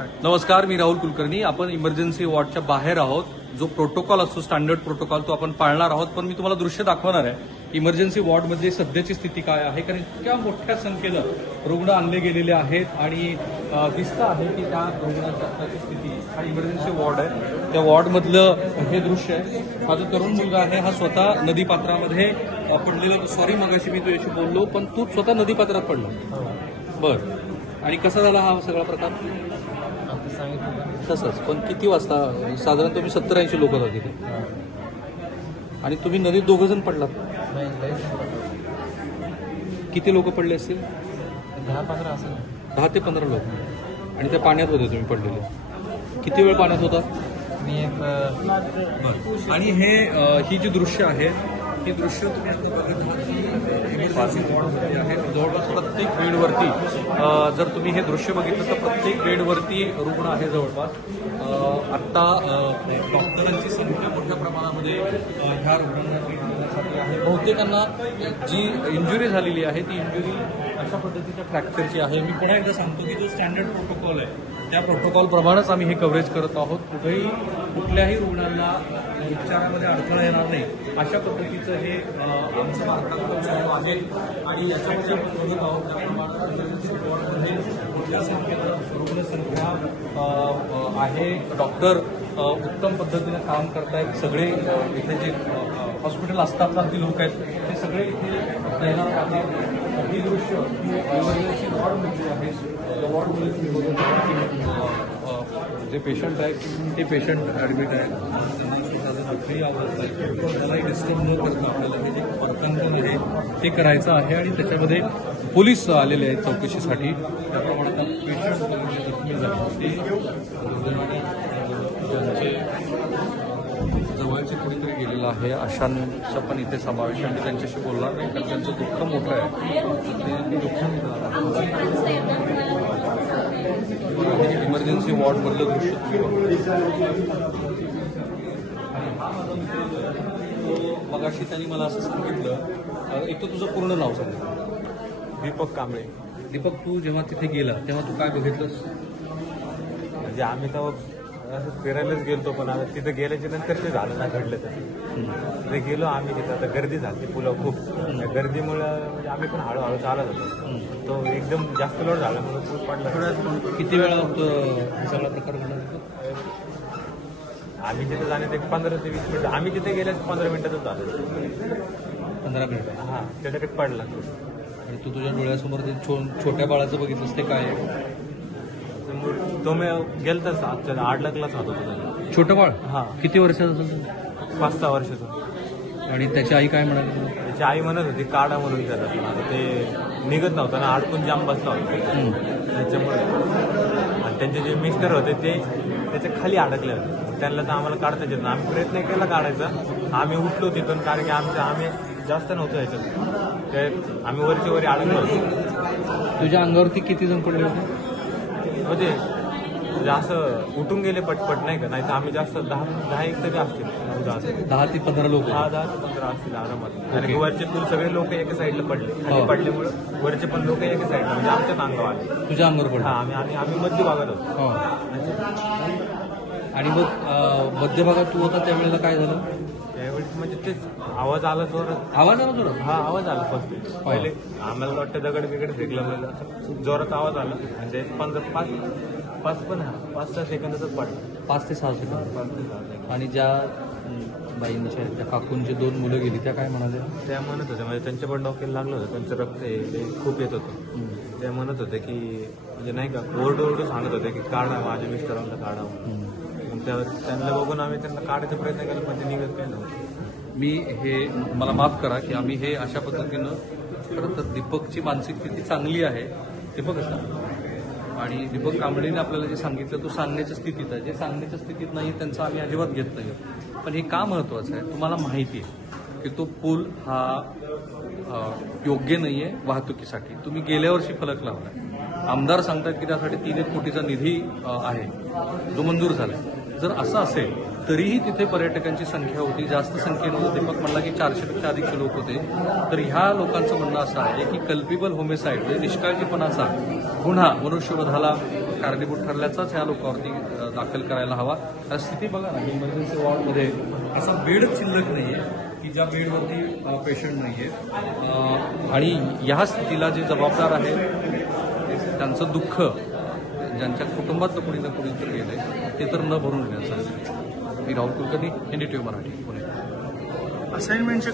नमस्कार, मी राहुल कुलकर्णी. आपण इमर्जन्सी वॉर्डच्या बाहेर आहोत. जो प्रोटोकॉल असतो, स्टँडर्ड प्रोटोकॉल, तो आपण पाळणार आहोत. पण मी तुम्हाला दृश्य दाखवणार आहे इमर्जन्सी वॉर्डमध्ये सध्याची स्थिती काय आहे. कारण इतक्या मोठ्या संख्येनं रुग्ण आणले गेलेले आहेत आणि दिसतं आहे की त्या रुग्णाची आताची स्थिती. हा इमर्जन्सी वॉर्ड आहे. त्या वॉर्डमधलं हे दृश्य आहे. हा जो तरुण मुलगा आहे हा स्वतः नदीपात्रामध्ये पडलेला. सॉरी, मगाशी मी तुझ्याशी बोललो, पण तू स्वतः नदीपात्रात पडला. बरं. आणि कसा झाला हा सगळा प्रकार? तसंच. पण किती वाजता? साधारण तुम्ही 70-80 लोक होता तिथे आणि तुम्ही नदीत 2 जण पडलात. किती लोक पडले असतील? 10-15 असेल. 10 ते 15 लोक. आणि त्या पाण्यात होते तुम्ही पडलेले. किती वेळ पाण्यात होता? मी एक बरं. आणि ही जी दृश्य आहे, ही दृश्य तुम्ही आता बघत इमर्जन्सी वॉर्डमध्ये आहे. जवळपास प्रत्येक बेडवरती जर तुम्ही हे दृश्य बघितलं तर प्रत्येक बेडवरती रुग्ण आहे जवळपास. आत्ता डॉक्टरांची संख्या मोठ्या प्रमाणामध्ये ह्या रुग्णांना ट्रीट करण्यासाठी आहे. बहुतेकांना जी इंजुरी झालेली आहे ती इंजुरी अशा पद्धतीच्या फ्रॅक्चरची आहे. मी पुन्हा एकदा सांगतो की जो स्टँडर्ड प्रोटोकॉल आहे त्या प्रोटोकॉलप्रमाणेच आम्ही हे कव्हरेज करत आहोत. कुठल्याही रुग्णांना उपचारामध्ये अडथळा येणार नाही अशा पद्धतीचं हे आमचं मार्गदर्शन चालू आहे. आणि याच्यामध्ये आपण बघत आहोत त्याप्रमाणे वॉर्डमध्ये मोठ्या संख्येनं रुग्णसंख्या आहे. डॉक्टर उत्तम पद्धतीनं काम करतायत. सगळे इथे जे हॉस्पिटल असतात ना ती लोक आहेत ते सगळे इथे तैनात आहेत. ही दृश्य इमर्जन्सी वॉर्डमध्ये आहे. वॉर्डमध्ये तुम्ही बघू जे पेशंट आहे ते पेशंट ॲडमिट आहे. दुसरी अवस्था आहे त्यालाही डिस्टर्ब न करता आपल्याला हे जे परतंकन आहे ते करायचं आहे. आणि त्याच्यामध्ये पोलीस आलेले आहेत चौकशीसाठी. त्याप्रमाणे पेशंट जखमी झाले त्यांचे जवळचे कोणीतरी गेलेलं आहे अशांचा पण इथे समावेश. आणि त्यांच्याशी बोलणार नाही कारण त्यांचं दुःख मोठं आहे. ते दुःख इमर्जन्सी वॉर्डमधलं दृश्य मगाशी त्यांनी मला असं सांगितलं. एक तर तुझं पूर्ण नाव सांगितलं. दीपक कांबळे. दीपक, तू जेव्हा तिथे गेला तेव्हा तू काय बघितलंस? म्हणजे आम्ही तर असं फिरायलाच गेलतो, पण आता तिथं गेल्याच्या नंतर ते झालं ना, घडलं तर गेलो आम्ही तिथं. आता गर्दी झाली पुलाव खूप. गर्दीमुळं म्हणजे आम्ही पण हळूहळू चालत होतो. तो एकदम जास्त लोड झाला म्हणून पूल पडला. किती वेळा सगळा प्रकार घडला? आम्ही तिथे जाण्यात एक 15 ते 20 मिनिटं. आम्ही तिथे गेल्यास 15 मिनिटातच झालं. 15 मिनिटं. हां, त्याच्याकडे पडला. आणि तू तुझ्या डोळ्यासमोर ते छोट्या बाळाचं बघितलंस ते काय आहे? तो मी गेलताच 8 लाखलाच होता तो. छोटं बाळ? हां, किती वर्षाचं असेल? 5-6 वर्षाचा. आणि त्याची आई काय म्हणाली? त्याची आई म्हणत होती काढा म्हणून त्याला, पण आता ते निघत नव्हतं ना, अडकून जाम बसला होता त्याच्यामुळे. आणि त्यांचे जे मिस्टर होते ते त्याच्या खाली अडकले होते. त्यांना तर आम्हाला काढताच येत ना. आम्ही प्रयत्न केला काढायचा. आम्ही उठलो तिथून कारण की आम्ही जास्त नव्हतो याच्यात. ते आम्ही वरच्या वरी अडकलो होतो. तुझ्या अंगावरती किती जण पडले होते? म्हणजे असं उठून गेले पटपट नाही का, नाही तर आम्ही जास्त 10 एक तरी असतील. 10 ते 15 लोक. 10 ते 15 असतील आरामात. आणि वरचे पूल सगळे लोक एका साईडला पडले. खाली पडल्यामुळे वरचे पण लोक एका साईडला म्हणजे आमच्याच अंगावर आले. तुझ्या अंगावर पडले? हा, आम्ही मध्य भागात होतो. आणि मग मध्यभागात तू होता त्यावेळेला काय झालं? त्यावेळी म्हणजे तेच आवाज आला जोरात. आवाज आला तुला? हा, आवाज आला फर्स्ट. पहिले आम्हाला वाटतं दगड बिगड फेकलं म्हणजे असं जोरात आवाज आला. म्हणजे 5-6 सेकंदातच पडला. 5 ते 6 सेकंद. 5 ते 6 सेकंद. आणि ज्या बाईंच्या त्या काकूंची 2 मुलं गेली त्या काय म्हणाल्या? त्या म्हणत होत्या म्हणजे त्यांच्या पण डोक्याला लागलं होतं. त्यांचं रक्त हे खूप येत होतं. त्या म्हणत होते की म्हणजे नाही का ओरडू सांगत होते की काढा माझ्या मिस्टरांना काढा. मग त्यांना बघून आम्ही त्यांना काढायचा प्रयत्न केला पण ते निघत काही नव्हतं. मला माफ करा की आम्ही हे अशा पद्धतीनं खरं तर दीपकची मानसिक स्थिती चांगली आहे. दीपक असं आणि दीपक कांबळेने आपल्याला जे सांगितलं तो सांगण्याच्या स्थितीत आहे. जे सांगण्याच्या स्थितीत नाही त्यांचं आम्ही अजिबात घेत नाही. पण हे का महत्त्वाचं आहे? तुम्हाला माहिती आहे की तो पूल हा योग्य नाही आहे वाहतुकीसाठी. तुम्ही गेल्या वर्षी फलक लावला. आमदार सांगतात की त्यासाठी 3-1 कोटीचा निधी आहे जो मंजूर झाला. जर असं असेल तरीही तिथे पर्यटकांची संख्या होती, जास्त संख्येनं. दीपक म्हणला की 400पेक्षा अधिकचे लोक होते. तर ह्या लोकांचं म्हणणं असं आहे की कल्पेबल होमिसाईड म्हणजे निष्काळजीपणाचा गुन्हा मनुष्यवधाला कारणीभूत ठरल्याचाच ह्या लोकांवरती दाखल करायला हवा. कारण स्थिती बघा ना, इमर्जन्सी वॉर्डमध्ये असा बेडच शिल्लक नाही आहे की ज्या बेडवरती पेशंट नाही आहे. आणि ह्या स्थितीला जे जबाबदार आहेत त्यांचं दुःख, ज्यांच्या कुटुंबातलं कोणी ना कोणी तर गेलं आहे ते तर न भरून घेण्याचं आहे. मी राहुल कुलकर्णी, NDTV मराठी, पुणे. असाइनमेंटचे